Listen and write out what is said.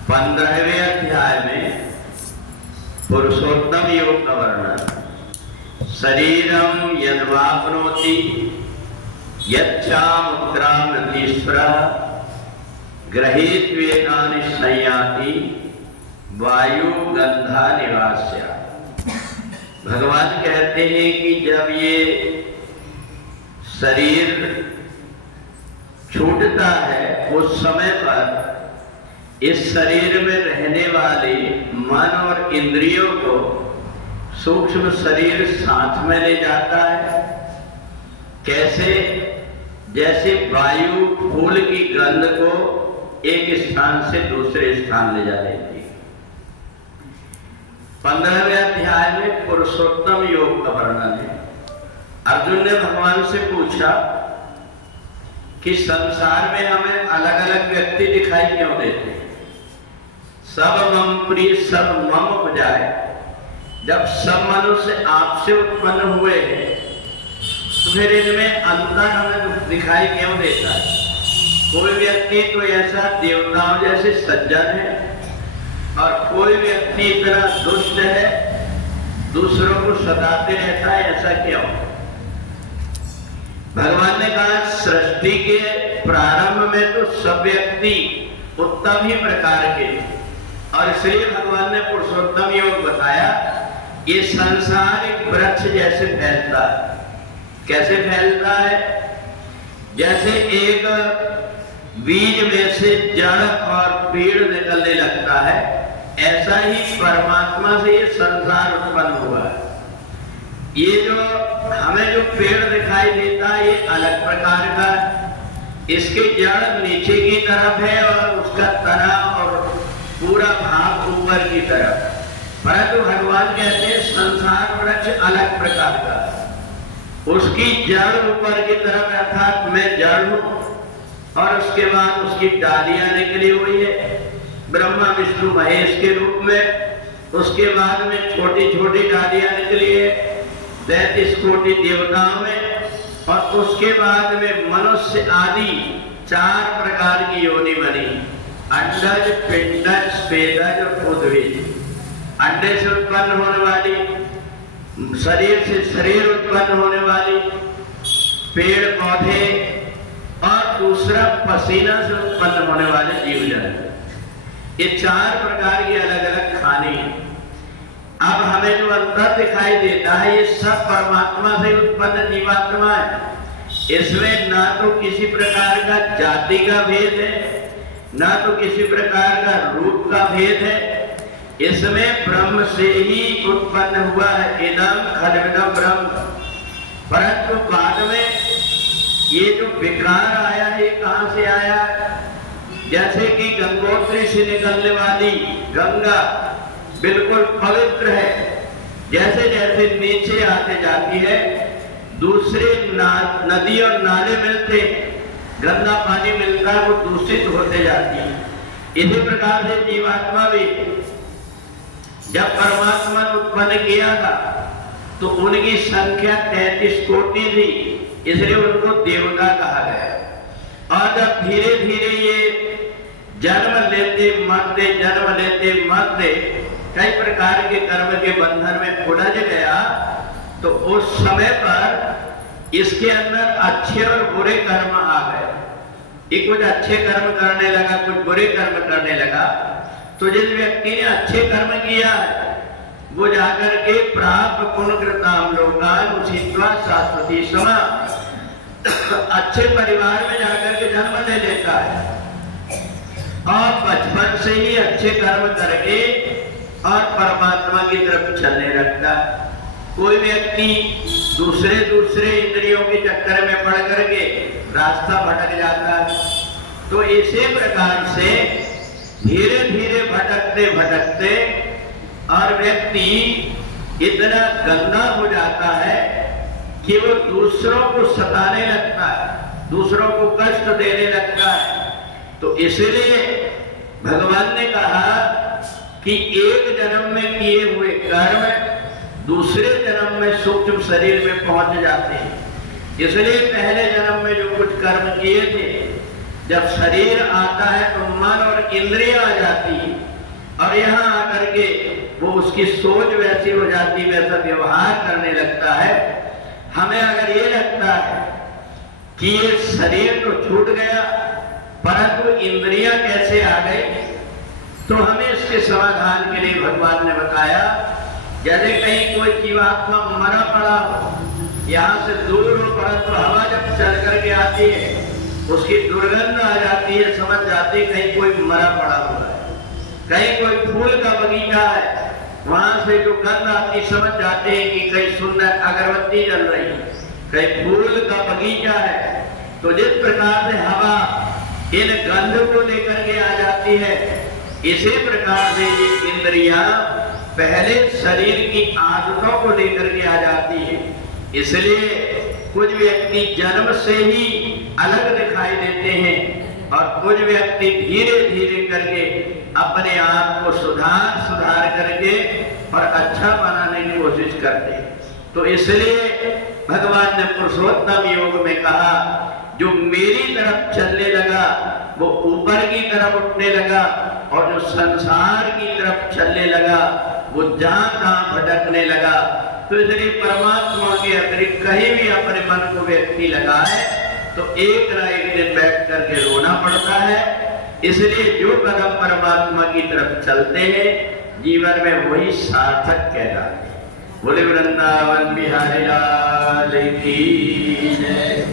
15वें अध्याय में पुरुषोत्तम योग का वर्णन। शरीरम यद्वाप्नोति यच्छामुत्क्रामतीश्वरः गृहीत्वेतानि संयाति वायु गंधा निवास्य। भगवान कहते हैं कि जब ये शरीर छूटता है उस समय पर इस शरीर में रहने वाले मन और इंद्रियों को सूक्ष्म शरीर साथ में ले जाता है। कैसे? जैसे वायु फूल की गंध को एक स्थान से दूसरे स्थान ले जा देती है। 15वें अध्याय में पुरुषोत्तम योग का वर्णन है। अर्जुन ने भगवान से पूछा कि संसार में हमें अलग अलग व्यक्ति दिखाई क्यों देते हैं? सब मम प्रिय सब मम उपजाए। जब सब मनुष्य आपसे उत्पन्न हुए हैं तो फिर इनमें अंतर हमें दिखाई क्यों देता है? कोई व्यक्ति तो ऐसा देवताओं जैसे सज्जन है और कोई व्यक्ति इतना दुष्ट है, दूसरों को सताते रहता है, ऐसा क्यों? भगवान ने कहा सृष्टि के प्रारंभ में तो सब व्यक्ति उत्तम ही प्रकार के, और इसलिए भगवान ने पुरुषोत्तम योग बताया। ये संसार एक वृक्ष जैसे फैलता है। कैसे फैलता है? जैसे एक बीज में से जड़ और पेड़ निकलने लगता है, ऐसा ही परमात्मा से ये संसार उत्पन्न हुआ है। ये जो हमें जो पेड़ दिखाई देता है ये अलग प्रकार का है। इसकी जड़ नीचे की तरफ है और उसका तना और पूरा भाग ऊपर की तरफ। परंतु भगवान कहते हैं संसार वृक्ष अलग प्रकार का है। उसकी जड़ ऊपर की तरफ अर्थात मैं जड़ हूं और उसके बाद उसकी डालियां निकली हुई है ब्रह्मा विष्णु महेश के रूप में। उसके बाद में छोटी छोटी डालियां निकली है 33 कोटि देवताओं में, और उसके बाद में मनुष्य आदि 4 प्रकार की योनि बनी। अंडज, पिंडज, स्वेदज और उद्भिज। अंडे से उत्पन्न होने वाली, शरीर से शरीर उत्पन्न होने वाली, पेड़ पौधे, और दूसरा पसीना से उत्पन्न होने वाले जीव जंतु। ये 4 प्रकार की अलग अलग खाने हैं। अब हमें जो अंतर दिखाई देता है ये सब परमात्मा से उत्पन्न जीवात्मा है। इसमें ना तो किसी प्रकार का जाति का भेद है, ना तो किसी प्रकार का रूप का भेद है। इसमें ब्रह्म से ही उत्पन्न हुआ है, इदम खलविदम ब्रह्म। परंतु बाद में ये जो विकार आया है कहां से आया? जैसे कि गंगोत्री से निकलने वाली गंगा बिल्कुल पवित्र है, जैसे जैसे नीचे आते जाती है दूसरे नदी और नाले मिलते, गंदा पानी मिलता है, वो दूषित होते जाती है। इसी प्रकार से जीवात्मा भी जब परमात्मा ने उत्पन्न किया था तो उनकी संख्या 33 कोटि थी, इसलिए उनको देवता कहा गया। और जब धीरे धीरे ये जन्म लेते मरते कई प्रकार के कर्म के बंधन में उलझ गया, तो उस समय पर इसके अंदर अच्छे और बुरे कर्म आ गए। ये कुछ अच्छे कर्म करने लगा, कुछ बुरे कर्म करने लगा। तो जिस व्यक्ति ने अच्छे कर्म किया है वो जाकर के प्राप्त पुण्यकृताम लोकान उषित्वा शाश्वती समा, अच्छे परिवार में जाकर के जन्म ले लेता है और बचपन से ही अच्छे कर्म करके और परमात्मा की तरफ चलने लगता है। कोई व्यक्ति दूसरे इंद्रियों के चक्कर में पड़ करके रास्ता भटक जाता है। तो इसी प्रकार से धीरे धीरे भटकते और व्यक्ति इतना गंदा हो जाता है कि वो दूसरों को सताने लगता है, दूसरों को कष्ट देने लगता है। तो इसलिए भगवान ने कहा कि एक जन्म में किए हुए कर्म दूसरे जन्म में सूक्ष्म शरीर में पहुंच जाते हैं। इसलिए पहले जन्म में जो कुछ कर्म किए थे, जब शरीर आता है तो मन और इंद्रियां आ जाती है, और यहाँ आकर के वो उसकी सोच वैसी हो जाती, वैसा व्यवहार करने लगता है। हमें अगर ये लगता है कि ये शरीर तो छूट गया परंतु इंद्रियां कैसे आ गई, तो हमें इसके समाधान के लिए भगवान ने बताया, जैसे कहीं कोई जीवात्मा मरा पड़ा हो, यहाँ से दूर हो, परंतु हवा जब चल करके आती है उसकी दुर्गंध आ जाती है, समझ जाती कहीं कोई मरा पड़ा हुआ है। कहीं कोई फूल का बगीचा है, वहां से जो गंध आती समझ जाते हैं कि कहीं सुंदर अगरबत्ती जल रही है, कहीं फूल का बगीचा है। तो जिस प्रकार से हवा इन गंध को लेकर के आ जाती है, इसी प्रकार से ये इंद्रियां पहले शरीर की आदतों को लेकर के आ जाती है। इसलिए कुछ व्यक्ति जन्म से ही अलग दिखाई देते हैं और कुछ व्यक्ति धीरे धीरे करके अपने आप को सुधार करके और अच्छा बनाने की कोशिश करते हैं। तो इसलिए भगवान ने पुरुषोत्तम योग में कहा, जो मेरी तरफ चलने लगा वो ऊपर की तरफ उठने लगा, और जो संसार की तरफ चलने लगा वो जहां तहां भटकने लगा। तो इसलिए परमात्मा के अतिरिक्त कहीं भी अपने मन को व्यक्ति लगाए तो एक न एक दिन बैठ करके रोना पड़ता है। इसलिए जो कदम परमात्मा की तरफ चलते हैं जीवन में वही सार्थक कहलाते हैं। बोले वृंदावन बिहारी लाल की जय।